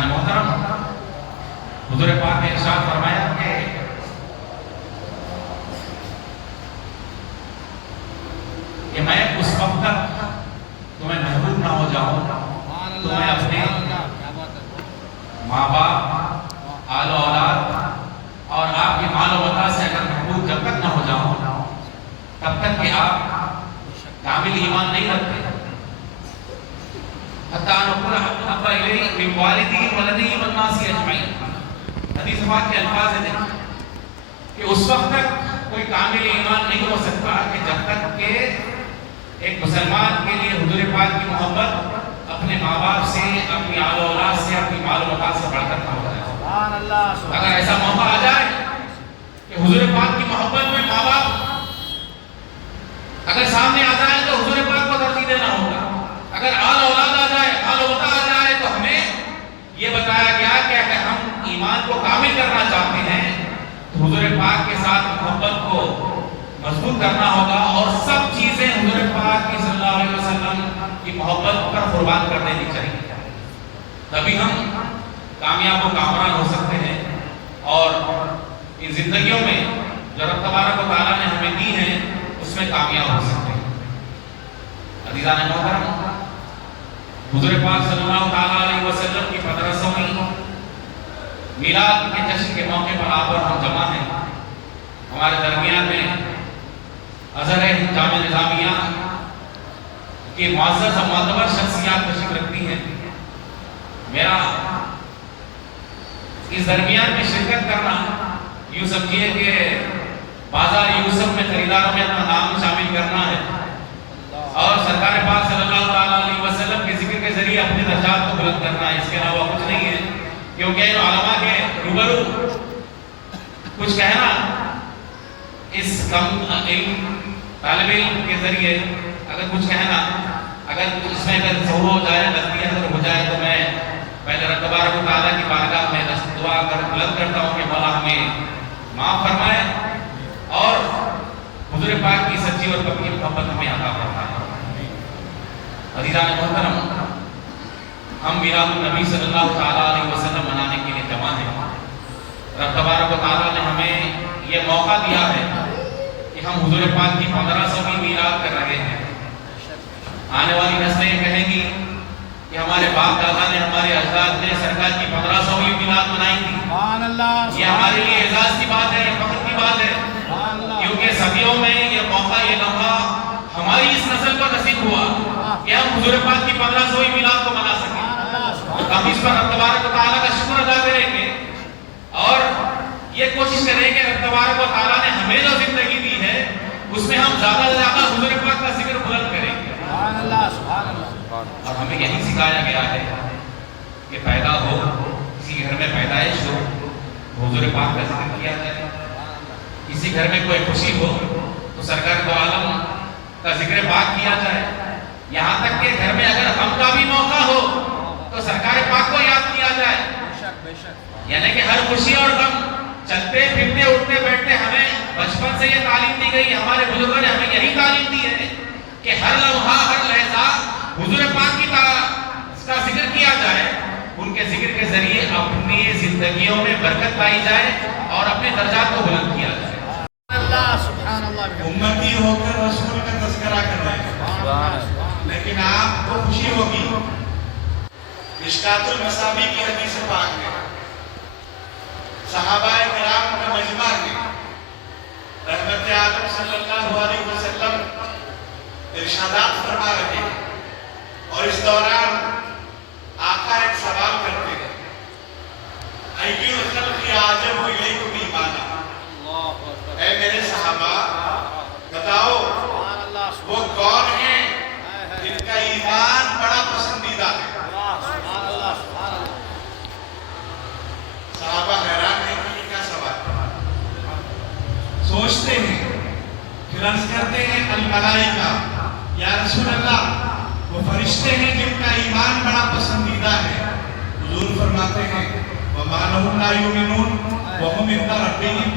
عزیزان محترم، حضور پاک نے ارشاد فرمایا کہ میں اس وقت تک تمہیں محبوب نہ ہو جاؤں، تمہیں اپنے ماں باپ، آل و اولاد اور آپ کے مال و متاع سے اگر محبوب جب تک نہ ہو جاؤں تب تک کہ آپ کامل ایمان نہیں رکھتے۔ حتیٰ نقول حب الیہ من والدی ولدی والناس اجمعین، حدیث پاک کے الفاظ ہیں کہ اس وقت تک کوئی کامل ایمان نہیں ہو سکتا کہ جب تک کہ ایک مسلمان کے لیے حضور پاک کی محبت اپنے ماں باپ سے، اپنی آل و اولاد سے، اپنی مال و متاع سے بڑھ کر نہ ہو جائے۔ اگر ایسا موقع آ جائے کہ حضور پاک کی محبت میں ماں باپ اگر سامنے آ جائے تو حضور پاک کو ترجیح دینا ہوگا۔ اگر آل و اولاد آ جائے، مال و متاع آ جائے تو ہمیں یہ بتایا گیا کہ اگر ہم ایمان کو کامل کرنا چاہتے ہیں تو حضور پاک کے ساتھ محبت کو مضبوط کرنا ہوگا اور سب چیزیں حضور پاک کی صلی اللہ علیہ وسلم کی محبت پر قربان کر دینی چاہیے، تبھی ہم کامیاب و کامران ہو سکتے ہیں اور ان زندگیوں میں جو رب تبارک و تعالیٰ نے ہمیں دی ہیں اس میں کامیاب ہو سکتے ہیں۔ عزیزان محترم، حضور پاک صلی اللہ تعالیٰ علیہ وسلم کی 1500ویں میلاد کے جشن کے موقع پر آپ اور ہم جمع ہیں۔ ہمارے درمیان میں ازہر ہند جامعہ نظامیہ کی معزز و معتبر شخصیات تشریف رکھتی ہیں۔ میرا اس درمیان میں شرکت کرنا یوں سمجھیے کہ بازار یوسف میں خریداروں میں اپنا نام شامل کرنا ہے اور سرکار پاک صلی اللہ تعالیٰ علیہ وسلم کے ذکر کے ذریعے اپنے درجات کو بلند کرنا ہے، اس کے علاوہ کچھ نہیں ہے۔ کیونکہ ان علماء کے روبرو کچھ کہنا اس کم علم طالب علم کے ذریعے اگر کچھ کہنا، اگر اس میں اگر ظہور ہو جائے، غلطی اگر ہو جائے تو میں پہلے رب تبارک و تعالیٰ کی بارگاہ میں دعا کر بلند کرتا ہوں کہ مولا ہمیں معاف فرمائے اور حضور پاک کی سچی اور پکی محبت ہمیں عطا فرمائے۔ عزیزان محترم، ہم میلاد النبی صلی اللہ تعالیٰ علیہ وسلم منانے کے لیے جمع ہیں۔ رب تبارک و تعالیٰ نے ہمیں یہ موقع دیا ہے کہ ہم حضور پاک کی 1500ویں میلاد کر رہے ہیں۔ آنے والی نسلیں یہ کہیں گی کہ ہمارے باپ دادا نے، ہمارے اجداد نے سرکار کی 1500ویں میلاد منائی تھی۔ یہ ہمارے لیے اعزاز کی بات ہے، یہ فخر کی بات ہے، کیونکہ صدیوں میں یہ موقع، یہ لمحہ ہماری اس نسل کو نصیب ہوا کہ ہم حضور پاک کی 1500ویں میلاد کو منا سکیں۔ ہم اس پر رب تبارک و تعالیٰ کا شکر ادا کریں گے اور یہ کوشش کریں کہ رب تبارک و تعالیٰ نے ہمیں جو زندگی دی ہے اس میں ہم زیادہ سے زیادہ حضور پاک کا ذکر بلند کریں گے۔ اور ہمیں یہی سکھایا گیا ہے کہ پیدا ہو، کسی گھر میں پیدائش ہو، حضور پاک کا ذکر کیا جائے۔ کسی گھر میں کوئی خوشی ہو تو سرکار دو عالم کا ذکر پاک کیا جائے۔ یہاں تک کہ گھر میں اگر غم کا بھی موقع ہو تو سرکار پاک کو یاد کیا جائے۔ یعنی کہ ہر خوشی اور غم، چلتے پھرتے اٹھتے بیٹھتے، ہمیں بچپن سے یہ تعلیم دی گئی، ہمارے بزرگوں نے ہمیں یہی تعلیم دی ہے کہ ہر لمحہ، ہر لحظہ حضور پاک کی کا ذکر کیا جائے۔ ان کے ذکر کے ذریعے اپنی زندگیوں میں برکت پائی جائے اور اپنے درجات کو بلند کیا جائے۔ امتی ہو کر رسول کا تذکرہ کر رہے ہیں، لیکن آپ کو خوشی ہوگی مشکات المصابیح کی حدیث پاک میں صحابہ کرام کا مجمع میں رحمت عالم صلی اللہ علیہ وسلم ارشادات فرما رہے ہیں اور اس دوران آقا ایک سوال کرتے ہیں، ایّو الخلق اعجب الیکم ایمانا، اے میرے صحابہ بتاؤ وہ کون ہیں جن کا ایمان بڑا پسندیدہ ہے؟ صحابہ حیران ہیں کہ یہ کیا سوال، سوچتے ہیں، پھر عرض کرتے ہیں الملائکہ، یا رسول اللہ وہ فرشتے ہیں جن کا ایمان بڑا پسندیدہ ہے۔ حضور فرماتے ہیں وَمَا لَهُمْ لَا يُؤْمِنُونَ وَهُمْ عِندَ رَبِّهِمْ،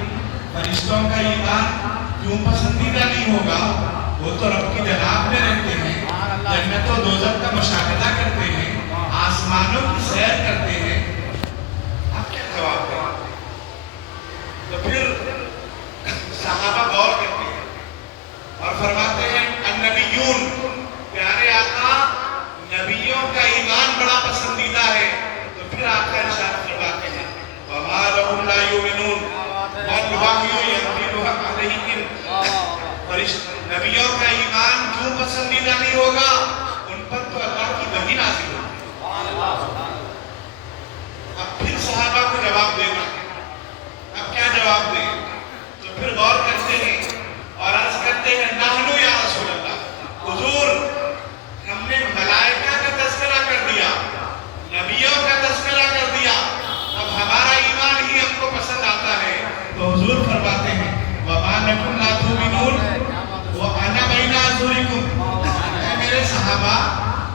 فرشتوں کا ایمان کیوں پسندیدہ نہیں ہوگا؟ وہ تو رب کی جناب میں رہتے ہیں، جنت و دوزخ کا مشاہدہ کرتے ہیں، آسمانوں کی سیر کرتے ہیں،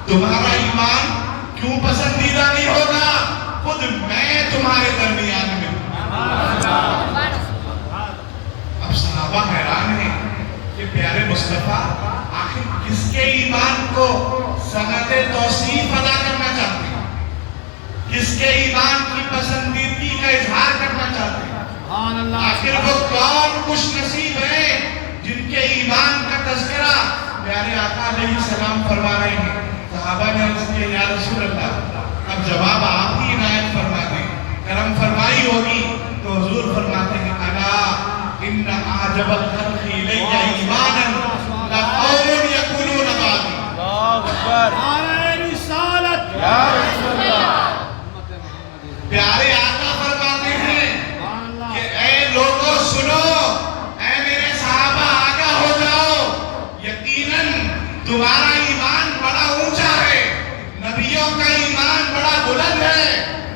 تمہارا ایمان کیوں پسندیدہ نہیں ہوگا؟ خود میں تمہارے درمیان میں ہوں۔ اب صحابہ حیران ہیں کہ پیارے مصطفیٰ آخر کس کے ایمان کو سند توصیف ادا کرنا چاہتے ہیں؟ کس کے ایمان کی پسندیدگی کا اظہار کرنا چاہتے ہیں؟ آخر وہ کون خوش نصیب ہے جن کے ایمان کا تذکرہ پیارے آقا علیہ السلام فرما رہے ہیں؟ صحابہ نے عرض کیا یا رسول اللہ، اب جواب آپ ہی عنایت فرما دیں، کرم فرمائی ہوگی۔ تو حضور فرماتے ہیں الا ان اعجب الخلق الی ایمانا لقوم یقولون بعدی۔ اللہ اکبر، نعرہ رسالت یا رسول اللہ۔ پیارے آقا فرماتے ہیں کہ اے لوگوں سنو، اے میرے صحابہ آگاہ ہو جاؤ، یقیناً تمہارا ایمان بڑا اونچا ہے، نبیوں کا ایمان بڑا بلند ہے،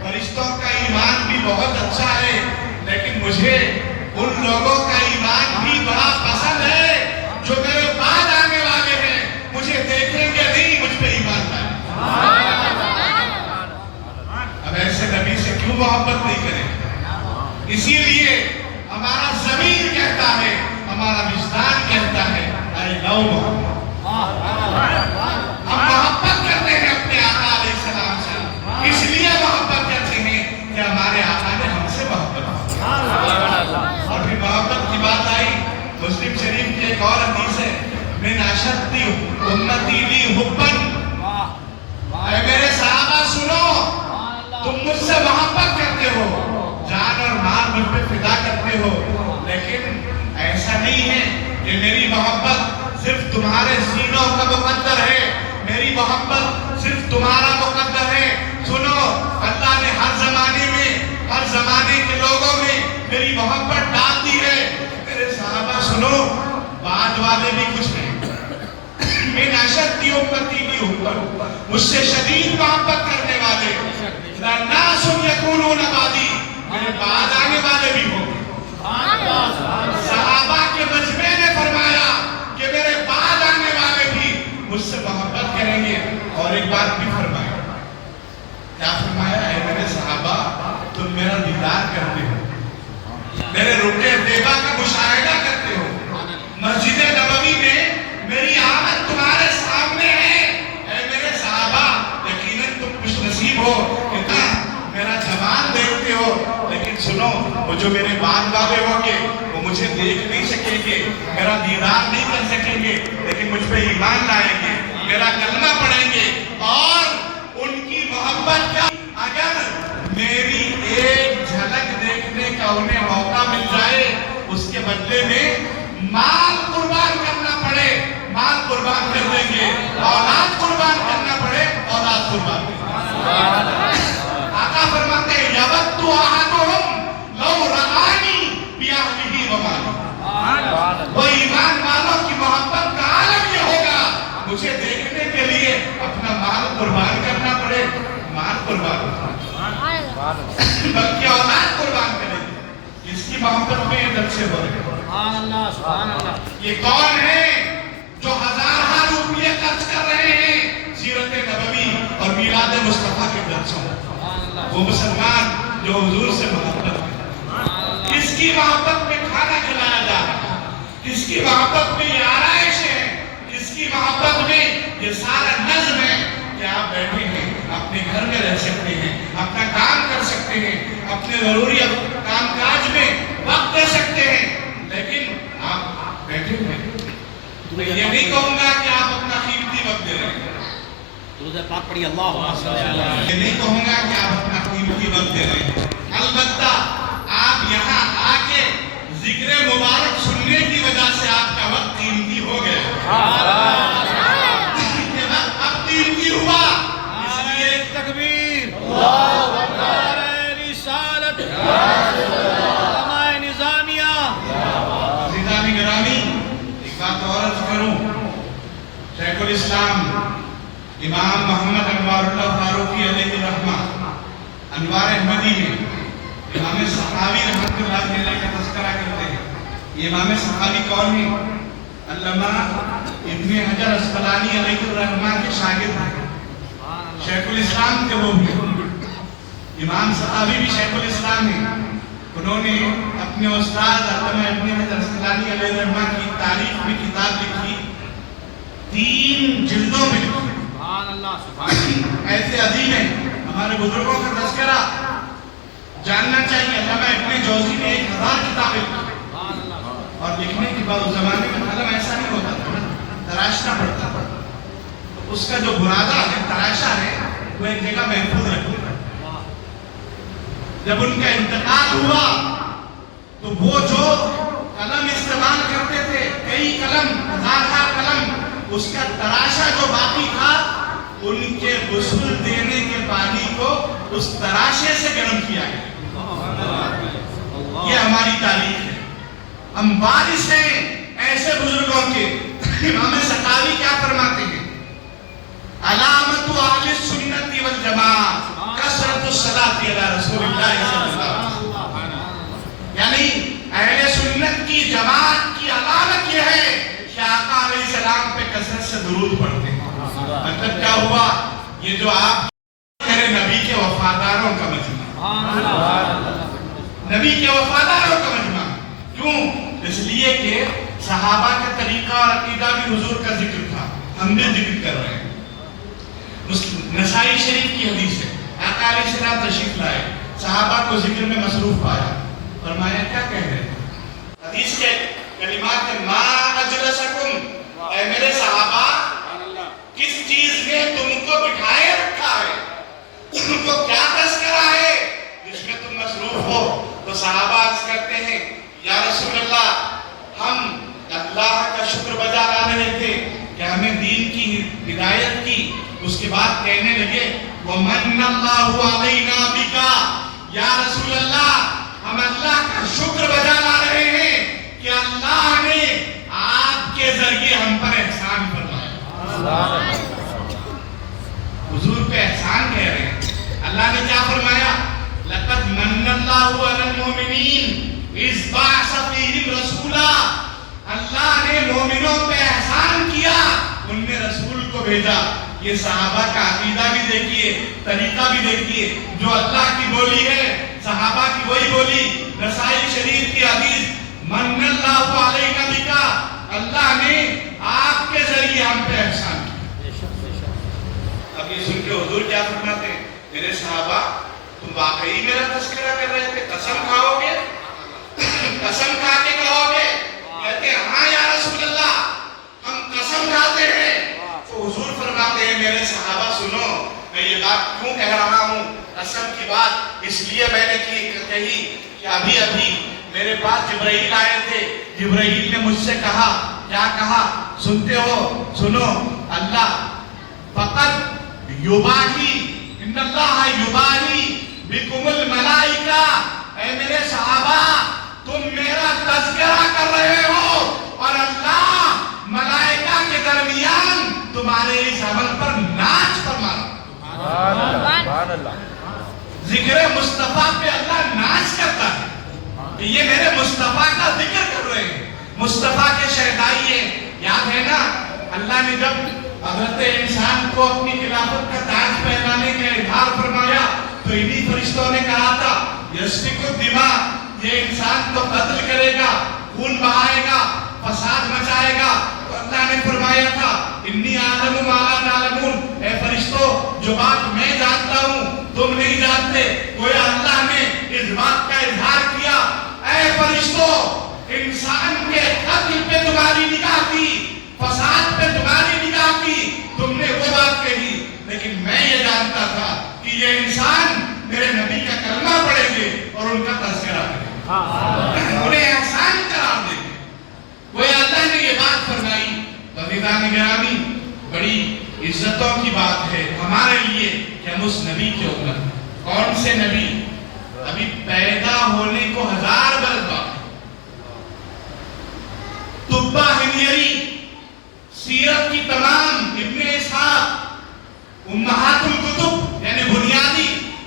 فرشتوں کا ایمان بھی بہت اچھا ہے، لیکن مجھے ان لوگوں کا ایمان بھی بڑا پسند ہے جو میرے بعد آنے والے ہیں، مجھے دیکھیں گے نہیں، مجھ پہ ایمان لائیں۔ اب ایسے نبی سے کیوں محبت نہیں کریں؟ اسی لیے ہمارا ضمیر کہتا ہے، ہمارا وجدان کہتا ہے اے لو محمد۔ ہم محبت کرتے ہیں اپنے آقا علیہ السلام سے، اس لیے محبت کرتے ہیں کہ ہمارے آقا نے ہم سے محبت کی۔ اور پھر محبت کی بات آئی، مسلم شریف کی ایک اور حدیث ہے، من اشد امتی لی حباً، اے میرے صحابہ سنو، تم مجھ سے محبت کرتے ہو، جان اور مال مجھ پہ فدا کرتے ہو، لیکن ایسا نہیں ہے کہ میری محبت صرف تمہارے سینوں کا مقدر ہے، میری محبت صرف تمہارا مقدر ہے۔ سنو، اللہ نے ہر زمانے میں، ہر زمانے کے لوگوں میں میری محبت ڈال دی ہے۔ میرے صحابہ سنو، بعد والے بھی کچھ نہیں، من اشد امتی لی حباً، مجھ سے شدید محبت کرنے والے، الناس یقولون بعدی، میرے بعد آنے والے بھی ہوں گے۔ صحابہ کے مجمع نے فرمایا کہ میرے بعد آنے والے بھی مجھ سے محبت کریں گے۔ اور ایک بات بھی فرمایا، کیا فرمایا؟ اے میرے صحابہ، تم میرا دیدار کرتے ہو، میرے رکن طیبہ کا مشاہدہ کرتے ہو، مسجد نبوی میں میری آمد تمہارے سامنے ہے۔ اے میرے صحابہ، یقیناً تم خوش نصیب ہو کہ میرا جمال دیکھتے ہو، لیکن سنو، وہ جو میرے بعد والے ہوں گے وہ مجھے دیکھ نہیں سکیں گے، میرا دیدار نہیں کر سکیں گے، لیکن مجھ پہ ایمان لائیں گے، میرا کلمہ پڑھیں گے، اور ان کی محبت کا اگر میری ایک جھلک دیکھنے کا انہیں موقع مل جائے، اس کے بدلے میں مال قربان کرنا پڑے، مال قربان کر دیں گے، اولاد قربان کرنا پڑے، اولاد قربان کر دیں گے۔ آقا فرماتے ہیں یود احدہم لو رآنی بأہلہ ومالہ، وہ ایمان والوں کی محبت کا عالم یہ ہوگا، مجھے دیکھنے کے لیے اپنا مال قربان کرنا پڑے، مال قربان بلکہ اولاد قربان کریں گے۔ اس کی محبت میں یہ دل سے ہو رہے ہیں۔ یہ کون ہے جو ہزارہ روپیے خرچ کر رہے ہیں سیرت نبوی اور میلاد مصطفیٰ کے درسوں؟ وہ مسلمان جو حضور سے محبت ہے، کس کی محبت میں کھانا کھلایا جا رہا ہے، کس کی محبت میں یہ آرائش ہے، کس کی محبت میں یہ سارا نظم ہے کہ آپ بیٹھے ہیں، اپنے گھر میں رہ سکتے ہیں، اپنا کام کر سکتے ہیں، اپنے ضروری کام کاج میں وقت دے سکتے ہیں، لیکن آپ بیٹھے ہوئے ہیں۔ میں یہ نہیں کہوں گا کہ آپ اپنا قیمتی وقت دے رہے ہیں، پاک پڑھی اللہ یہ نہیں کہوں گا کہ آپ اپنا قیمتی وقت دے رہے ہیں، البتہ آپ یہاں آ کے ذکر مبارک سننے کی وجہ سے آپ کا وقت قیمتی ہو گیا، یہ وقت اب قیمتی ہوا، اس لیے تکبیر، اللہ اکبر، رسالت، علماء نظامیہ۔ نظامی گرامی، ایک بات اور عرض کروں، شیخ الاسلام امام محمد انوار اللہ فاروقی علیہ الرحمہ انوار احمدی میں امام سخاوی رحمۃ اللہ علیہ کا تذکرہ کرتے ہیں۔ یہ امام سخاوی کون ہیں؟ علامہ ابن حجر اسقلانی علیہ الرحمہ کے شاگرد ہیں۔ شیخ الاسلام تھے وہ بھی. امام صحابی بھی شیخ الاسلام ہیں. انہوں نے اپنے استاد علامہ ابن حجر عسقلانی علیہ الرحمہ کی تاریخ میں کتاب لکھی, 3 جلدوں میں لکھی. ایسے عظیم ہیں. ہمارے بزرگوں کا تذکرہ جاننا چاہیے. علامہ ابن جوزی نے 1000 کتابیں لکھی, اور لکھنے کے بعد اس زمانے میں قلم ایسا نہیں ہوتا تھا, تراشنا پڑتا تھا. تو اس کا جو برادہ ہے, تراشا ہے, وہ ایک جگہ محفوظ رکھا. جب ان کا انتقال ہوا تو وہ جو قلم استعمال کرتے تھے, کئی قلم, 1000 قلم, اس کا تراشا جو باقی تھا, ان کے غسل دینے کے پانی کو اس تراشے سے گرم کیا گیا. یہ ہماری تاریخ ہے. ہم وارث ہیں ایسے بزرگوں کے. امام سخاوی کیا فرماتے ہیں؟ علامت اہل السنت والجماعت کثرت الصلاۃ علی رسول اللہ صلی اللہ علیہ وسلم. یعنی اہل سنت کی جماعت کی علامت یہ ہے کہ آقا علیہ السلام پہ کثرت سے درود پڑھتے ہیں. مطلب کیا ہوا؟ یہ جو آپ میرے نبی کے وفاداروں کا مجمع, نبی کے وفاداروں کا مجمع. کیوں؟ اس لیے کہ صحابہ کا طریقہ اور عقیدہ بھی حضور کا ذکر تھا, ہم بھی ذکر کر رہے ہیں. نسائی شریف کی حدیث ہے, آقا علیہ السلام تشریف لائے, صحابہ کو ذکر میں مصروف پایا, فرمایا کیا کہہ رہے ہیں؟ حدیث کے کلمات ہیں, ما اجلسکم, اے میرے صحابہ, کس چیز نے تم کو بٹھائے رکھا ہے, تم کو کیا تذکرہ ہے جس میں تم مصروف ہو؟ تو صحابہ عرض کرتے ہیں, یا رسول اللہ, ہم اللہ کا شکر بجا لا رہے تھے کہ ہمیں دین کی ہدایت کی. اس کے بعد کہنے لگے, وَمَنَّ اللَّهُ عَلَيْنَا بِكَ, یا رسول اللہ, ہم اللہ کا شکر بجا لا رہے ہیں کہ اللہ نے آپ کے ذریعے ہم پر احسان فرمایا. حضور پہ احسان کہہ رہے ہیں. اللہ نے کیا فرمایا؟ لَقَدْ مَنَّ اللَّهُ عَلَى الْمُؤْمِنِينَ إِذْ بَعَثَ فِيهِمْ رَسُولًا, اللہ نے مومنوں پہ احسان کیا, ان میں رسول کو بھیجا. یہ صحابہ کا عقیدہ بھی دیکھیے, طریقہ بھی دیکھیے. جو اللہ کی بولی ہے, صحابہ کی وہی بولی. نسائی شریف کی حدیث, من اللہ علیہ نبی کا, اللہ نے آپ کے ذریعے ہم پہ احسان کیا. اب یہ سن کے حضور کیا فرماتے ہیں, میرے صحابہ, تم واقعی میرا تذکرہ کر رہے تھے, قسم کھاؤ گے, قسم کھا کے کہو گے؟ کہتے ہیں ہاں یا رسول اللہ, ہم قسم کھاتے ہیں. تو حضور فرماتے ہیں, میرے صحابہ سنو, میں یہ بات کیوں کہہ رہا ہوں, قسم کی بات اس لیے میں نے کہی کہ ابھی ابھی میرے پاس جبرائیل آئے تھے. جبرائیل نے مجھ سے کہا, کیا کہا سنتے ہو؟ سنو, اللہ فقط یباہی, ان اللہ یباہی بکم الملائکہ, اے میرے صحابہ, تم میرا تذکرہ کر رہے ہو اور اللہ ملائکہ کے درمیان تمہارے اس عمل پر ناچ فرما رہا. ذکر مصطفیٰ پہ اللہ ناچ کرتا ہے کہ یہ میرے مصطفیٰ کا ذکر کر رہے ہیں, مصطفیٰ کے شہدائی ہیں. یاد ہے نا, اللہ نے جب حضرت انسان کو اپنی خلافت کا تاج پہنانے کا اظہار فرمایا تو انہی فرشتوں نے کہا تھا, یسفک الدماء, یہ انسان تو قتل کرے گا, خون بہائے گا, فساد مچائے گا. تو اللہ نے فرمایا تھا, انی اعلم ما لا تعلمون, اے فرشتوں, جو بات میں جانتا ہوں تم نہیں جانتے. گویا اللہ نے اس بات کا اظہار کیا, اے فرشتوں, انسان کے قتل پہ تمہاری نگاہ تھی, فساد پہ تمہاری نگاہ تھی, تم نے وہ بات کہی, لیکن میں یہ جانتا تھا کہ یہ انسان میرے نبی کا کلمہ پڑھیں گے اور ان کا تذکرہ کریں گے, انہیں احسان قرار دیں گے. وہ اللہ نے یہ بات فرمائی. عزیزان گرامی, بڑی عزتوں کی بات ہے ہمارے لیے کہ ہم اس نبی کی امت. کون سے نبی؟ ابھی پیدا ہونے کو 1000 برس باقی. طبہ ہنیری, سیرت کی تمام, ابن اسحاق, امہات الکتب یعنی بنیادی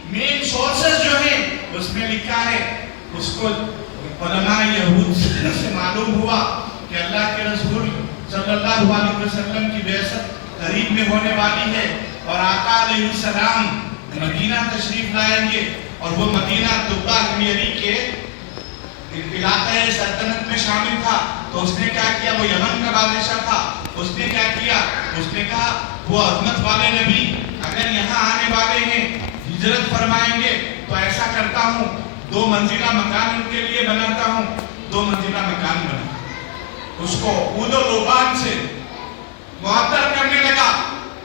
مین سورسز جو ہیں اس میں لکھا ہے. اس کو علماء یہود سے معلوم ہوا کہ اللہ کے رسول صلی اللہ علیہ وسلم کی بعثت قریب میں ہونے والی ہے. اور آقا علیہ السلام مدینہ تشریف لائیں گے اور وہ مدینہ طبہ حمیری کے علاقہ سلطنت میں شامل تھا. تو اس نے کیا کیا, وہ یمن کا بادشاہ تھا, اس نے کیا کیا, اس نے کہا وہ عظمت والے نبی اگر یہاں آنے والے ہیں, ہجرت فرمائیں گے, تو ایسا کرتا ہوں 2 منزلہ مکان ان کے لیے بناتا ہوں. 2 منزلہ مکان بنا, اس کو عود و لوبان سے معطر کرنے لگا.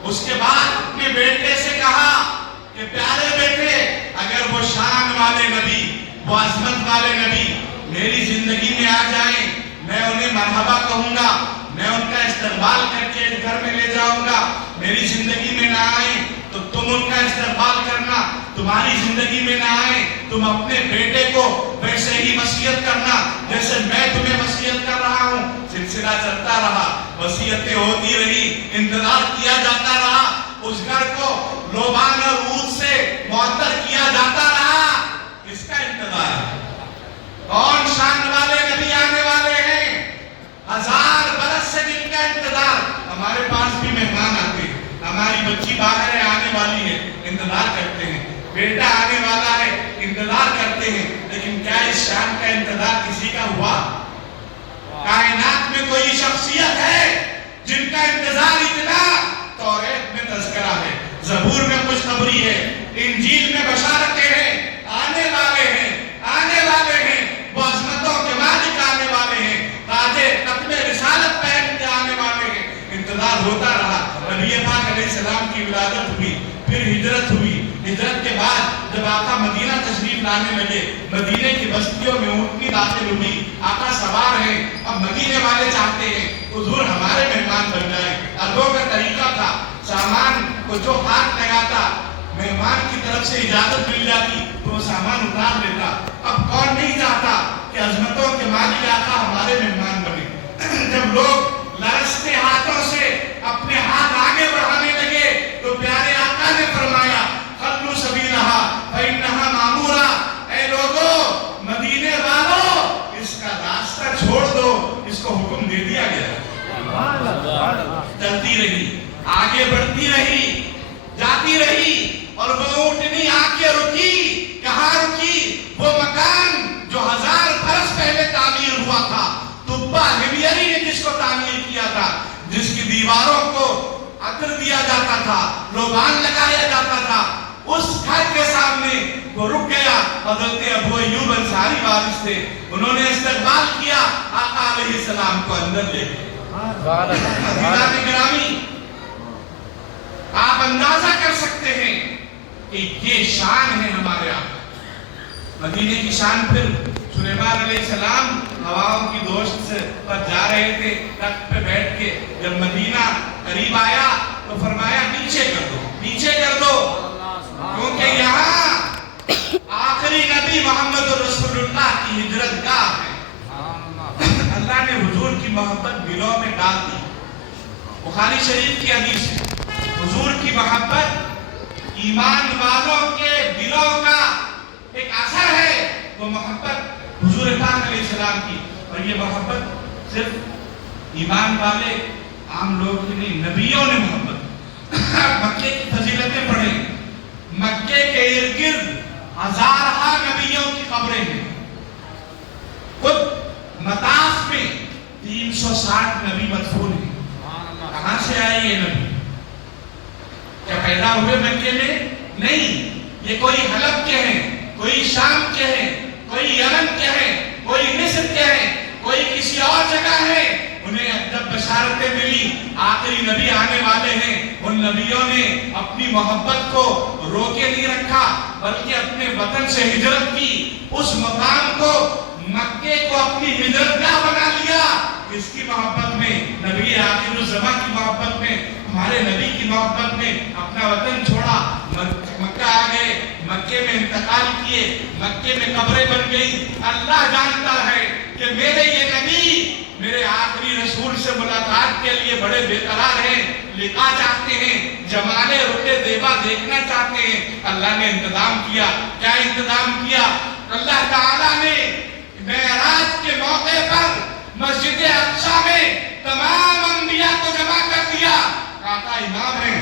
اس کے بعد اپنے بیٹے سے کہا کہ پیارے بیٹے, اگر وہ شان والے نبی, وہ عظمت والے نبی میری زندگی میں آ جائیں, میں انہیں مرحبا کہوں گا, میں ان کا استقبال کر کے گھر میں لے جاؤں گا. میری زندگی میں نہ آئیں تو تم ان کا استقبال کرنا, تمہاری زندگی میں نہ آئیں تم اپنے بیٹے کو ویسے ہی وصیت کرنا جیسے میں تمہیں وصیت کر رہا ہوں. سلسلہ چلتا رہا, وصیتیں ہوتی رہی, انتظار کیا جاتا رہا, اس گھر کو لوبان اور عود سے معطر کیا جاتا رہا. اس کا انتظار ہے. کون شان والے نبی آنے والے ہیں, 1000 برس سے جن کا انتظار. ہمارے پاس بھی مہمان آتے ہیں, ہماری بچی باہر ہے آنے والی ہے, انتظار کرتے ہیں, بیٹا آنے والا ہے انتظار کرتے ہیں. لیکن کیا اس شان کا انتظار کسی کا ہوا؟ کائنات میں کوئی شخصیت ہے جن کا انتظار اتنا؟ توریت میں تذکرہ ہے, زبور میں خوشخبری ہے, انجیل میں بشارتیں ہیں, آنے والے ہیں, آنے والے ہیں, وہ عظمتوں کے مالک آنے والے ہیں, تاجے ختم رسالت پہن کے آنے والے ہیں. انتظار ہوتا رہا. نبی پاک علیہ السلام کی ولادت ہوئی, پھر ہجرت ہوئی. ہجرت کے بعد جب آقا مدینہ تشریف لانے لگے, مدینے کی بستیوں میں اونٹنی داخل ہوئی. آقا سوار ہیں, اب مدینے والے چاہتے ہیں حضور ہمارے مہمان بن جائیں. عربوں کا طریقہ تھا, سامان کو جو ہاتھ لگاتا مہمان کی طرف سے اجازت مل جاتی تو وہ سامان اتار لیتا. اب کون نہیں چاہتا کہ عظمتوں کے مالک آقا ہمارے مہمان بنے. جب لوگ لرزتے ہاتھوں سے اپنے ہاتھ آگے بڑھانے لگے تو پیارے آقا نے فرمایا خلو سبیلہا فإنہا معمورہ, اے لوگو مدینے والو اس کا راستہ چھوڑ دو, اس کو حکم دے دیا گیا. چلتی رہی, آگے بڑھتی رہی, جاتی رہی, اور وہ اونٹنی آ کے رکی. کہاں رکی؟ وہ مکان جو 1000 برس پہلے تعمیر ہوا تھا, طبہ حمیری نے جس کو تعمیر کیا تھا, جس کی دیواروں کو عطر دیا جاتا تھا, لوبان لگایا جاتا تھا, اس گھر کے سامنے وہ رک گیا. حضرت ابو ایوب انصاری وارث تھے, انہوں نے استقبال کیا, آقا علیہ السلام کو اندر لے گئے. حضرات گرامی, آپ اندازہ کر سکتے ہیں کہ یہ شان ہے ہمارے آقا. مدینے کی شان. پھر سلیمان علیہ السلام ہواؤں کی دوست پر جا رہے تھے, تخت پہ بیٹھ کے, جب مدینہ قریب آیا تو فرمایا نیچے کر دو, نیچے کر دو, کیونکہ یہاں آخری نبی محمد رسول اللہ کی ہجرت گاہ ہے. اللہ نے حضور کی محبت دلوں میں ڈال دی. بخاری شریف کی حدیث ہے, حضور کی محبت ایمان والوں کے دلوں کا ایک اثر ہے. وہ محبت حضور پاک علیہ السلام کی, اور یہ محبت صرف ایمان والے عام لوگ کی نہیں, نبیوں نے محبت. مکے کی فضیلتیں پڑھیں, مکے کے ارد گرد ہزارہا نبیوں کی قبریں ہیں. خود مطاف میں 360 نبی مدفون ہیں. کہاں سے آئے یہ نبی؟ کیا پیدا ہوئے مکے میں؟ نہیں, یہ کوئی حلب کے ہیں, کوئی شام کے ہیں, کوئی یمن کے ہیں, کوئی مصر کے ہیں, کوئی کسی اور جگہ ہے. انہیں جب بشارتیں ملی آخری نبی آنے والے ہیں, ان نبیوں نے اپنی محبت کو روکے نہیں رکھا, بلکہ اپنے وطن سے ہجرت کی, اس مقام کو مکے کو اپنی ہجرت گاہ بنا لیا. اس کی محبت میں, نبی آخر الزمان کی محبت میں, ہمارے نبی کی محبت میں اپنا وطن چھوڑا, مکہ آ گئے, مکے میں انتقال کیے, مکے میں قبریں بن گئی. اللہ جانتا ہے کہ میرے یہ نبی میرے آخری رسول سے ملاقات کے لیے بڑے بے قرار ہیں, لقا چاہتے ہیں, جمال رخ دیبا دیکھنا چاہتے ہیں. اللہ نے انتظام کیا. کیا انتظام کیا؟ اللہ تعالیٰ نے معراج کے موقع پر مسجد اقصی میں تمام انبیاء کو جمع کر دیا. آقا امام ہیں,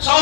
100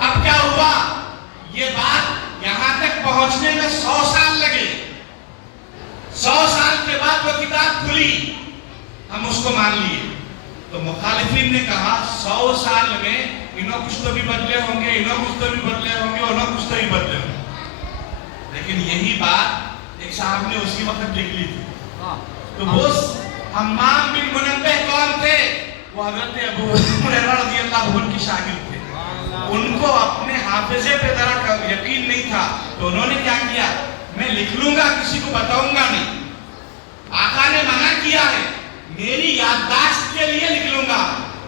اب کیا ہوا، یہ بات یہاں تک پہنچنے میں 100 سال لگے. 100 سال کے بعد وہ کتاب کھلی، ہم اس کو مان لیے. تو مخالفین نے کہا 100 سال میں انہوں کچھ تو بھی بدلے ہوں گے، انہوں کچھ تو بھی بدلے ہوں گے، انہوں کچھ تو بھی بدلے ہوں گے. لیکن یہی بات ایک صاحب نے اسی وقت لکھ لی تھی. تو وہ حمام بن منبہ کون تھے؟ وہ حضرت ابو ہریرہ رضی اللہ عنہ کی شاگرد تھے. ان کو اپنے حافظے پہ ذرا یقین نہیں تھا، تو انہوں نے کیا کیا، میں لکھ لوں گا، کسی کو بتاؤں گا نہیں. آقا نے منع کیا ہے، میری یادداشت کے لیے لکھ لوں گا.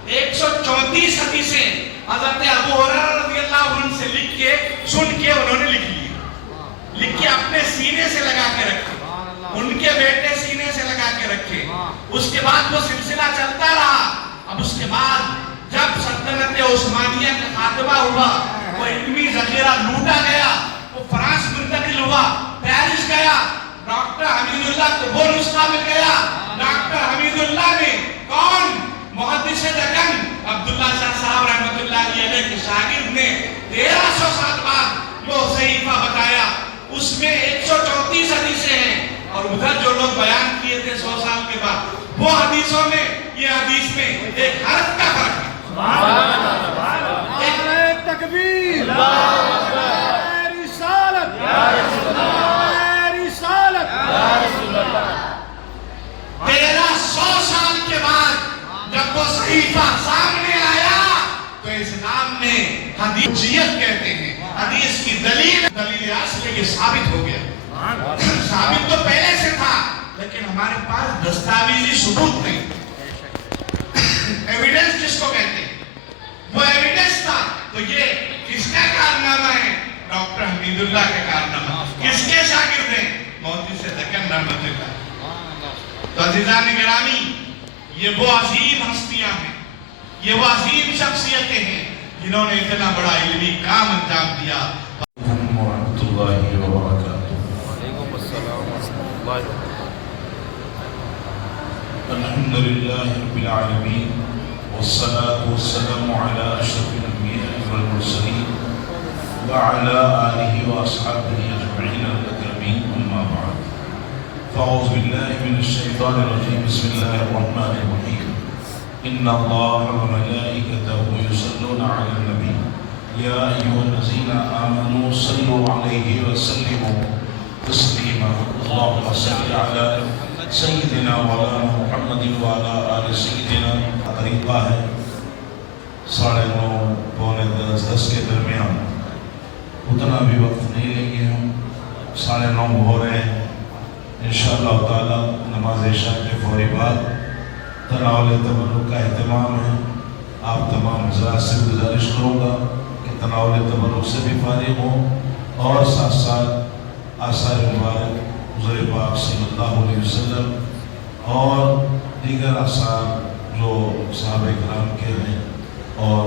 134 حدیثیں حضرت ابو ہریرہ رضی اللہ عنہ سے لکھ کے سن کے انہوں نے لکھ لی، لکھ کے اپنے سینے سے لگا کے رکھے، ان کے بیٹے سینے سے لگا کے رکھے. اس کے بعد وہ سلسلہ چلتا رہا. اب اس کے بعد جب سلطنت عثمانیہ کا خاتمہ ہوا، وہ علمی ذخیرہ لوٹا گیا، وہ فرانس منتقل ہوا، پیرس گیا. ڈاکٹر حمید اللہ کو وہ نسخہ مل گیا. ڈاکٹر حمید اللہ نے کون، محدث دکن عبداللہ شاہ صاحب رحمۃ اللہ علیہ کے شاگرد نے 1300 سال بعد وہ صحیفہ بتایا. اس میں 134 حدیثیں ہیں، اور ادھر جو لوگ بیان کیے تھے 100 سال کے بعد، وہ حدیثوں میں یہ حدیث میں ایک حرف کا فرق ہے. تکبیر، رسالت، رسالت. 1300 سال کے بعد جب وہ صحیفہ سامنے آیا تو اسلام میں حدیثیت کہتے ہیں، حدیث کی دلیل اصل یہ ثابت ہو گیا. ثابت تو پہلے سے تھا، لیکن ہمارے پاس دستاویزی ثبوت نہیں. ایویڈنس جس کو کہتے ہیں، وہ ایویڈنس تھا. تو یہ کس کا کارنامہ ہے؟ ڈاکٹر حمید اللہ کا کارنامہ. کس کے شاگرد ہیں؟ محدث دکن رحمۃ اللہ. تو عزیزان گرامی، یہ وہ عظیم ہستیاں ہیں، یہ وہ عظیم شخصیتیں ہیں جنہوں نے اتنا بڑا علمی کام انجام دیا. ورحمۃ اللہ وبرکاتہ. الحمد للہ رب العالمین، والصلاة والسلام على أشرف الأنبياء والمرسلين وعلى آله وأصحابه أجمعين الأكرمين، أما بعد. فأعوذ بالله من الشيطان الرجيم. بسم الله الرحمن الرحيم. إن الله وملائكته يصلون على النبي يا أيها الذين آمنوا صلوا عليه وسلموا تسليما. اللهم صل على سيدنا مولانا محمد وعلى آل سيدنا. طریقہ ہے 9:30 پونے 10 کے درمیان، اتنا بھی وقت نہیں لیں گے ہم. 9:30 ہو رہے ہیں. انشاءاللہ تعالی نماز عشاء کے فوری بعد تناول تبرک کا اہتمام ہے. آپ تمام حضرات سے گزارش کروں گا کہ تناول تبرک سے بھی فارغ ہوں، اور ساتھ ساتھ آثار مبارک حضور پاک صلی اللہ علیہ وسلم اور دیگر آثار جو صحابہ کرام کے ہیں، اور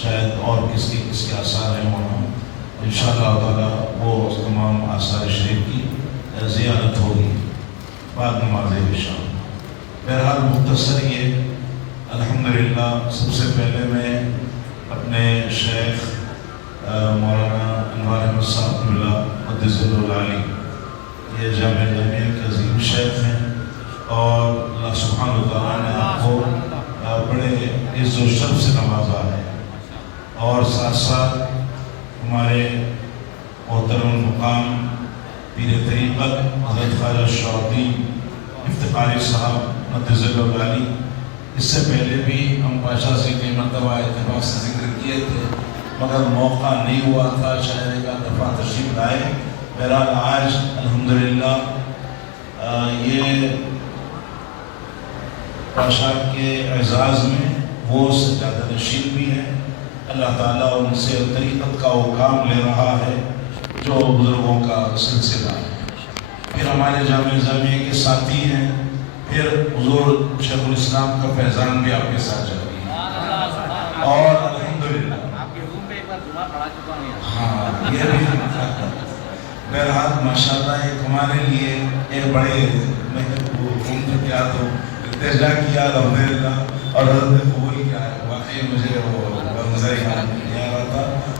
شاید اور کس کے آثار ہیں وہاں، انشاءاللہ تعالی وہ تمام آثار شریف کی زیارت ہوگی بعد نماز عشاء. بہرحال مختصر یہ الحمدللہ سب سے پہلے میں اپنے شیخ مولانا انوار احمد صاحب اللہ قدس العالی، یہ جامعہ جامعہ کے عظیم شیخ ہیں، اور اللہ سبحانہ وتعالیٰ نے آپ کو بڑے عز و شرف سے نوازا ہے. اور ساتھ ساتھ ہمارے محترم المقام پیر طریقت حضرت خواجہ شہابالدین افتخاری صاحب قدس العالی، اس سے پہلے بھی ہم پاشا سے کئی مرتبہ اتفاق سے ذکر کیے تھے، مگر موقع نہیں ہوا تھا، شاید کا دفعہ تشریف لائے. بہرحال آج الحمدللہ یہ پاشا کے اعزاز میں وہ سجادہ نشین بھی ہیں. اللہ تعالیٰ ان سے طریقت کا وہ کام لے رہا ہے جو بزرگوں کا سلسلہ ہے. پھر ہمارے جامعہ نظامیہ کے ساتھی ہیں، پھر حضور شیخ الاسلام کا فیضان بھی آپ کے ساتھ جاری ہے. اور الحمدللہ ہاں یہ بھی بہرحال ماشاءاللہ ایک ہمارے لیے ایک بڑے کیا تو ارتجا کیا الحمدللہ، اور حضرت نے قبول کیا ہے. واقعی مجھے وہ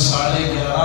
11:30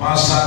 5-7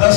10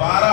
12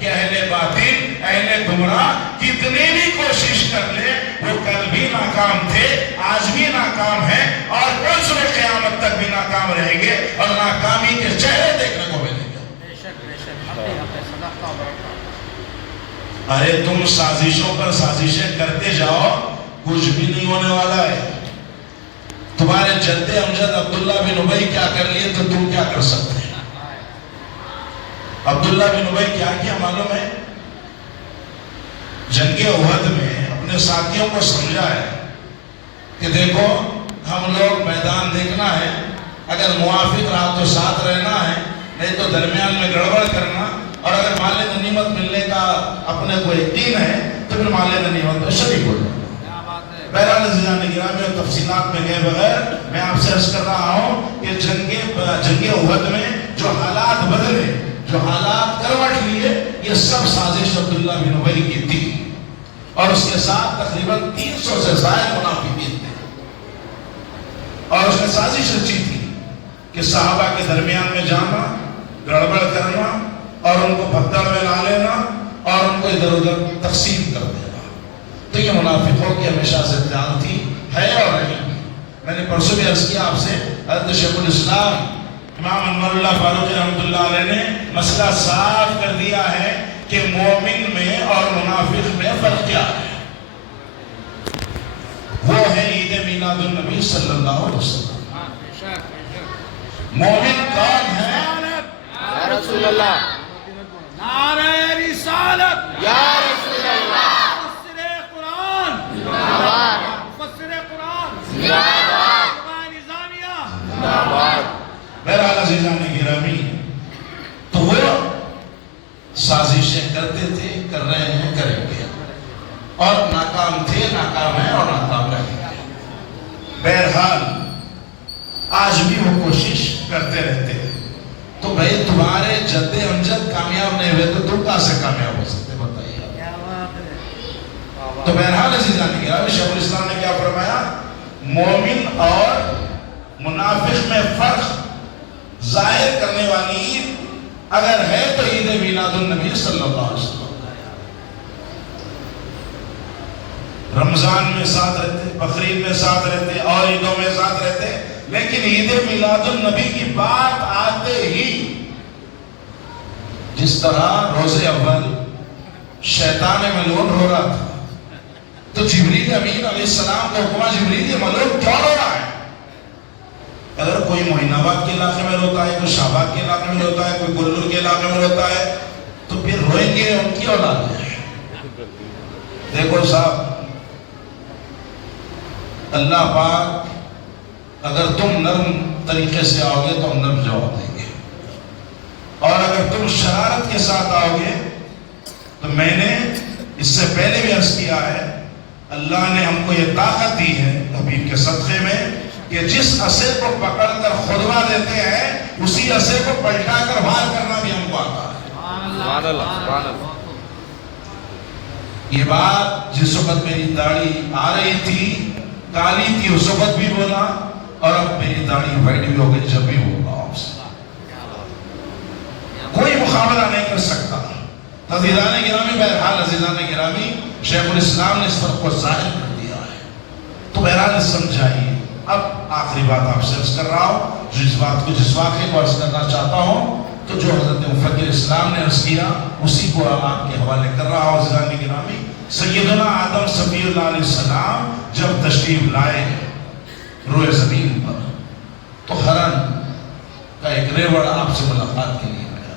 کہ اہل باطل اہل گمراہ کتنی بھی کوشش کر لے وہ کل بھی ناکام تھے، آج بھی ناکام ہیں اور کل صبح قیامت تک بھی ناکام رہیں گے اور ناکامی کے چہرے دیکھنے کو ملیں گے۔ ارے تم سازشوں پر سازشیں کرتے جاؤ، کچھ بھی نہیں ہونے والا ہے۔ تمہارے جد امجد عبداللہ بن ابی کیا کر لیے تو تم کیا کر سکتے ہیں؟ عبداللہ بن ابی کیا کیا معلوم ہے؟ جنگ احد میں اپنے ساتھیوں کو سمجھا ہے کہ دیکھو ہم لوگ میدان دیکھنا ہے، اگر موافق رہا تو ساتھ رہنا ہے، نہیں تو درمیان میں گڑبڑ کرنا، اور اگر مال غنیمت ملنے کا اپنے کو یقین ہے تو پھر مال غنیمت میں شریک ہو جائے۔ بہرحال عزیزان گرامی اور تفصیلات میں گئے بغیر میں آپ سے عرض کر رہا ہوں کہ جنگ احد میں جو حالات بدلے، جو حالات کروٹ لیے، یہ سب سازش عبداللہ بن ابی کی تھی، اور اس کے ساتھ تقریباً 300 سے زائد منافقین تھے، اور اس نے سازش رچی تھی کہ صحابہ کے درمیان میں جانا، گڑبڑ کرنا اور ان کو پھگدڑ میں لا لینا اور ان کو ادھر ادھر تقسیم کر دینا۔ تو یہ منافقوں کی ہمیشہ سے چال تھی، ہے اور رہی۔ میں نے پرسوں بھی عرض کیا آپ سے، حضرت شیخ الاسلام امام انور اللہ فاروقی رحمۃ اللہ علیہ نے مسئلہ صاف کر دیا ہے کہ مومن میں اور منافق میں فرق کیا ہے۔ وہ ہے عید میلاد النبی صلی اللہ علیہ وسلم۔ مومن کون ہے؟ یا رسول اللہ، نعرہ رسالت، یا رسول اللہ، مفسر قرآن، زندہ باد، مفسر قرآن، زندہ باد، زبان نظامیہ۔ زندہ باد۔ بہرحال عزیزان گرامی، تو وہ سازشیں کرتے تھے، کر رہے ہیں، کریں گے، اور ناکام تھے، ناکام ہیں اور ناکام رہیں گے۔ بہرحال آج بھی وہ کوشش کرتے رہتے ہیں۔ تو بھائی تمہارے جد امجد کامیاب نہیں ہوئے تو تم کہاں سے کامیاب ہو سکتے بتائیے؟ کیا بات ہے۔ تو بہرحال عزیزان گرامی، شیخ الاسلام نے کیا فرمایا؟ مومن اور منافق میں فرق ظاہر کرنے والی عید اگر ہے تو عید میلاد النبی صلی اللہ علیہ وسلم۔ رمضان میں ساتھ رہتے، بقرعید میں ساتھ رہتے، اور عیدوں میں ساتھ رہتے، لیکن عید میلاد النبی کی بات آتے ہی جس طرح روز اول شیطان ملعون رو رہا تھا تو جبریل امین علیہ السلام کو حکما، جبریل یہ ملعون کیوں رو رہا ہے؟ اگر کوئی معین آباد کے علاقے میں روتا ہے، کوئی شاہباگ کے علاقے میں روتا ہے، کوئی گلور کے علاقے میں روتا ہے، تو پھر روئیں گے ان کی اولاد ہے۔ دیکھو صاحب، اللہ پاک اگر تم نرم طریقے سے آؤ گے تو ہم نرم جواب دیں گے، اور اگر تم شرارت کے ساتھ آؤ گے تو میں نے اس سے پہلے بھی عرض کیا ہے، اللہ نے ہم کو یہ طاقت دی ہے حبیب کے صدقے میں کہ جس عصے کو پکڑ کر خطبہ دیتے ہیں اسی عصے کو پلٹا کر وار کرنا بھی ہم کو آتا ہے۔ سبحان اللہ، سبحان اللہ۔ یہ بات جس وقت میری داڑھی آ رہی تھی، کالی تھی، اس وقت بھی بولا، اور اب میری داڑھی وائٹ بھی ہو گئی جب بھی بولا آپ سے۔ کوئی مقابلہ نہیں کر سکتا۔ عزیزان گرامی، بہرحال عزیزان گرامی، شیخ الاسلام نے اس فرق کو ظاہر کر دیا ہے، تو بہرحال سمجھائیے۔ اب آخری بات آپ سے عرض کر رہا ہوں، جس واقعے کو عرض کرنا چاہتا ہوں، تو جو حضرت مفکر اسلام نے عرض کیا اسی کو آپ کے حوالے کر رہا ہوں۔ عزیزان گرامی، سیدنا آدم صفی اللہ علیہ السلام جب تشریف لائے روئے زمین پر تو ہرن کا ایک ریوڑ آپ سے ملاقات کے لیے آیا۔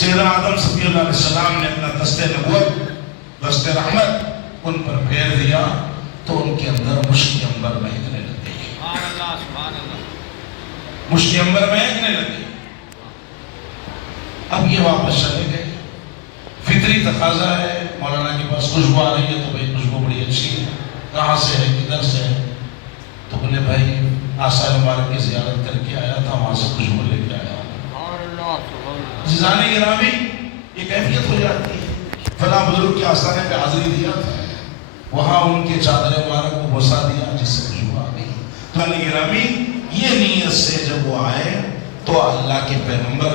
سیدنا آدم صفی اللہ علیہ السلام نے اپنا دست نبوت، دست رحمت ان پر پھیر دیا تو ان کے اندر مشک عنبر مہکنے لگے۔ سبحان اللہ، سبحان اللہ۔ مشک عنبر مہکنے لگے۔ اب یہ واپس چلے گئے۔ فطری تقاضا ہے، مولانا کے پاس خوشبو آ رہی ہے تو بھائی خوشبو بڑی اچھی ہے، کہاں سے ہے، کدھر سے ہے؟ تو بولے بھائی آثار مبارک کی زیارت کر کے آیا تھا، وہاں سے خوشبو لے کے آیا ہوں۔ عزیزان گرامی، یہ کیفیت ہو جاتی ہے۔ فلاں بزرگ کے آستانے پہ حاضری دیا تھا، وہاں ان کے چادر مبارک کو بوسا دیا جس سے خوشبو آ گئی۔ تو گرامی، یہ نیت سے جب وہ آئے تو اللہ کے پیغمبر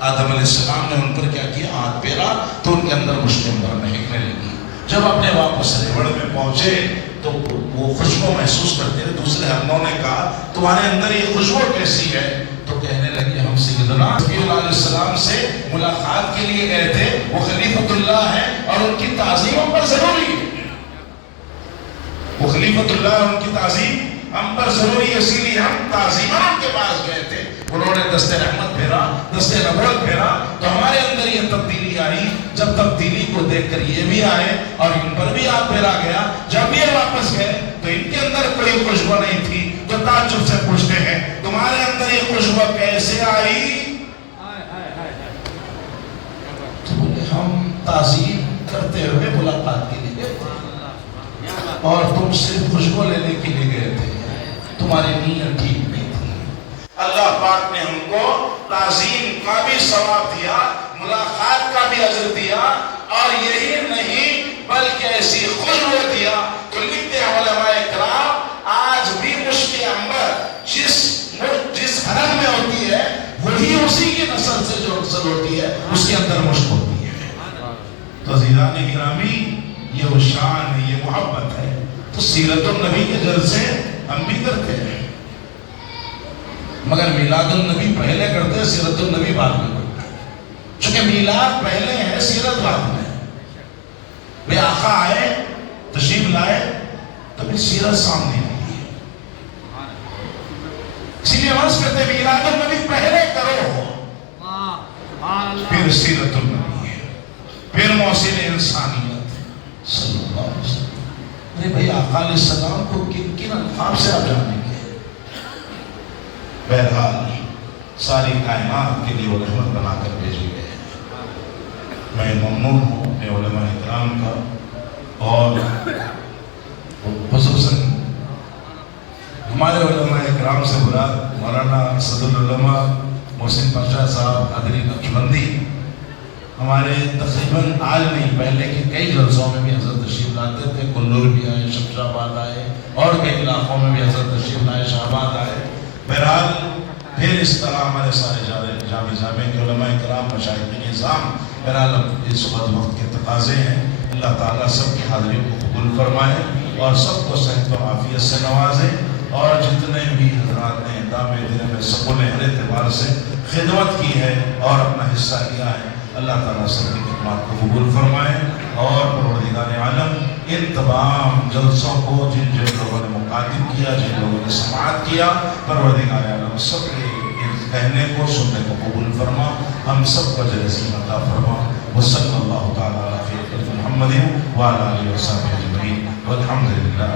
آدم علیہ السلام نے ان پر کیا کیا؟ ہاتھ پھیرا تو ان کے اندر مشکیں مہکنے لگی. جب اپنے واپس ریوڑ میں پہنچے تو وہ خوشبو محسوس کرتے تھے. دوسرے ہرنوں نے کہا تمہارے اندر یہ خوشبو کیسی ہے؟ تو کہنے لگے ہم سیدنا نبی علیہ السلام سے ملاقات کے لیے گئے تھے. وہ خلیفۃ اللہ ہیں اور ان کی تعظیم ہم پر ضروری ہے. وہ خلیفۃ اللہ ان کی تعظیم ہم پر ضروری ہے، اسی لیے ہم تعظیمان کے پاس گئے تھے. انہوں نے دست رحمت پھیرا، دست نبوت پھیرا تو ہمارے اندر یہ تبدیلی آئی. جب تبدیلی کو دیکھ کر یہ بھی آئے اور ان پر بھی ہاتھ پھیرا گیا. جب یہ واپس گئے تو ان کے اندر کوئی خوشبو نہیں تھی. تو تعجب سے پوچھتے ہیں تمہارے اندر یہ خوشبو کیسے آئی؟ تو بولے ہم تعظیم کرتے ہوئے ملاقات کے لیے گئے تھے اور تم صرف خوشبو لینے کے لیے گئے تھے. تمہاری نیت ٹھیک نہیں تھی. اللہ پاک نے ہم کو تعظیم کا بھی ثواب دیا، ملاقات کا بھی اجر دیا، اور یہی نہیں بلکہ ایسی خوشبو دیا. تو لکھتے ہیں علماء کرام آج بھی مشک عنبر جس حرم میں ہوتی ہے وہی اسی کی نسل سے جو نسل ہوتی ہے اس کے اندر مشک ہوتی ہے. تو عزیزان گرامی یہ وہ شان ہے، یہ محبت ہے. تو سیرت النبی کے جلسے ہم بھی کرتے ہیں مگر میلاد النبی پہلے کرتے ہیں، سیرت النبی بعد میں کرتے ہیں. چونکہ میلاد پہلے ہے، سیرت بعد میں. بے آقا آئے، تشریف لائے، تبھی سیرت سامنے آئی ہے. اسی لیے عرض کرتے ہیں میلاد النبی پہلے کرو، پھر سیرت النبی ہے، پھر محسن انسانیت صلی اللہ علیہ وسلم. ارے بھائی آقا علیہ السلام کو کن کن الفاظ سے آپ جانیں گے؟ بہرحال ساری کائنات کے لیے وہ رحمت بنا کر بھیجے گئے. میں ممنون ہوں اپنے علماء اکرام کا، اور خصوصاً ہمارے علماء اکرام سے مراد مولانا صدر العلماء محسن پاشا صاحب قادری نقشبندی. ہمارے تقریباً آج نہیں پہلے کے کئی جلسوں میں بھی حضرت تشریف لاتے تھے. کلور بھی آئے، شمشا آباد آئے، اور کئی علاقوں میں بھی حضرت تشریف لائے، شاہباد آئے. بہرحال پھر اس طرح ہمارے سارے جامع کے علماء کرام، مشائخ نظام، بہرحال اس وقت کے تقاضے ہیں. اللہ تعالیٰ سب کی حاضری کو قبول فرمائے اور سب کو صحت و عافیت سے نوازے. اور جتنے بھی حضرات نے دامِ دین میں سب نے ہر اعتبار سے خدمت کی ہے اور اپنا حصہ لیا ہے، اللہ تعالیٰ سب کی خدمات کو قبول فرمائے. اور پروردگار عالم ان تمام جلسوں کو جن لوگوں نے مقاطب کیا، جن لوگوں نے سماعت کیا، پروردگار عالم سب کے کہنے کو سننے کو قبول فرما. ہم سب کو اجر عظیم عطا فرما. وصلی اللہ تعالیٰ علی خیر محمد وعلی آلہ وصحبہ اجمعین والحمد للہ.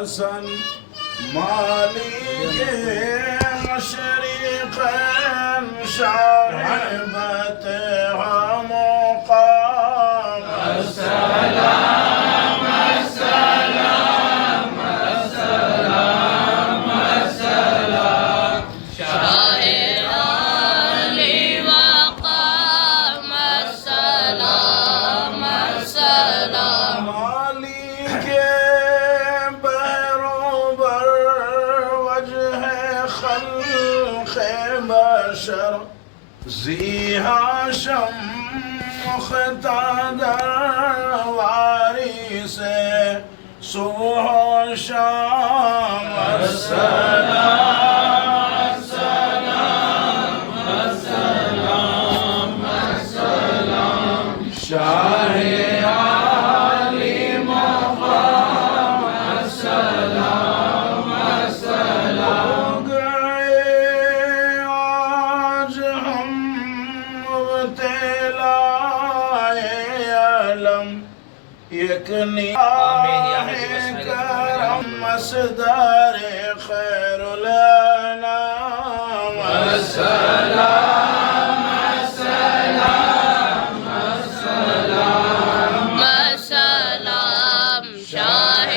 حسن مالک مشرق شاہبت مقام السلام السلام السلام السلام شاہ علی وقام السلام السلام مالک بروبر وجہ خلق بشر ذی ہاشم مقتدر وارث صبح و شام السلام السلام السلام السلام شاہ علی مقام السلام السلام گئے آج ہم مبتلائے علم یک نگاہ کرم مصدر خیر الانام السلام السلام السلام السلام شاہ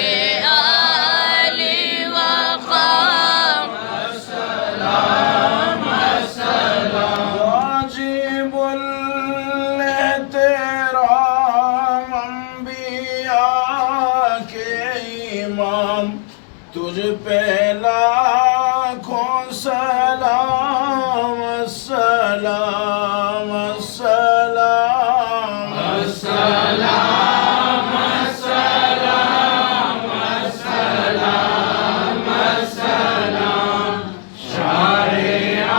علی وقام السلام السلام واجب الاحترام انبیاء کے امام تجھ پہ لاکھوں سلام السلام السلام السلام السلام السلام السلام شاہ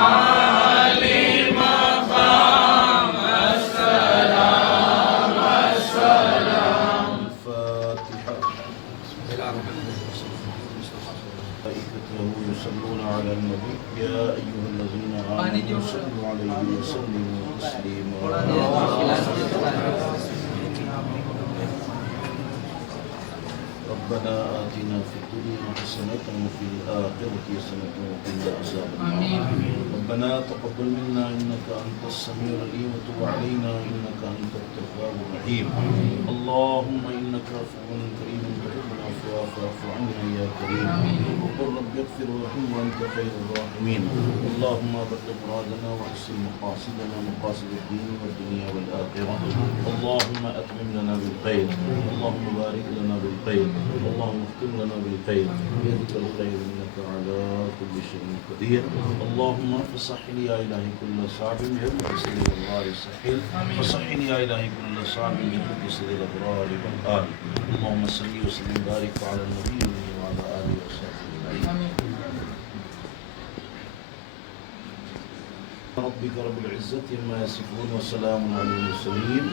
علی مقام السلام السلام يصلون على النبي يا أيها الذين آمنوا صلوا عليه وسلموا تسليما ربنا آتنا في الدنيا حسنة وفي الآخرة حسنة وقنا عذاب النار ربنا تقبل منا إنك أنت السميع العليم وتب علينا إنك أنت التواب الرحيم اللهم إنك عفو كريم تحب العفو فاعف عنا يا كريم وقل رب اغفر وارحم وأنت خير الراحمين اللهم بلغ مرادنا واحسن مقاصدنا مقاصد الدين والدنيا والآخرة اللهم أتمم لنا بالخير اللهم بارك لنا بالخير اللهم اختم لنا بالخير بيدك الخير إنك على كل شيء قدير اللهم فصحل يا إلهي كل صعب بحرمة سيد الأبرار السحيل فصحل يا إلهي كل صعب بحرمة سيد الأبرار والآل اللهم صل وسلم وبارك على النبي وعلى آله وصحبه أجمعين ربك رب العزة عما يصفون وسلام على المرسلين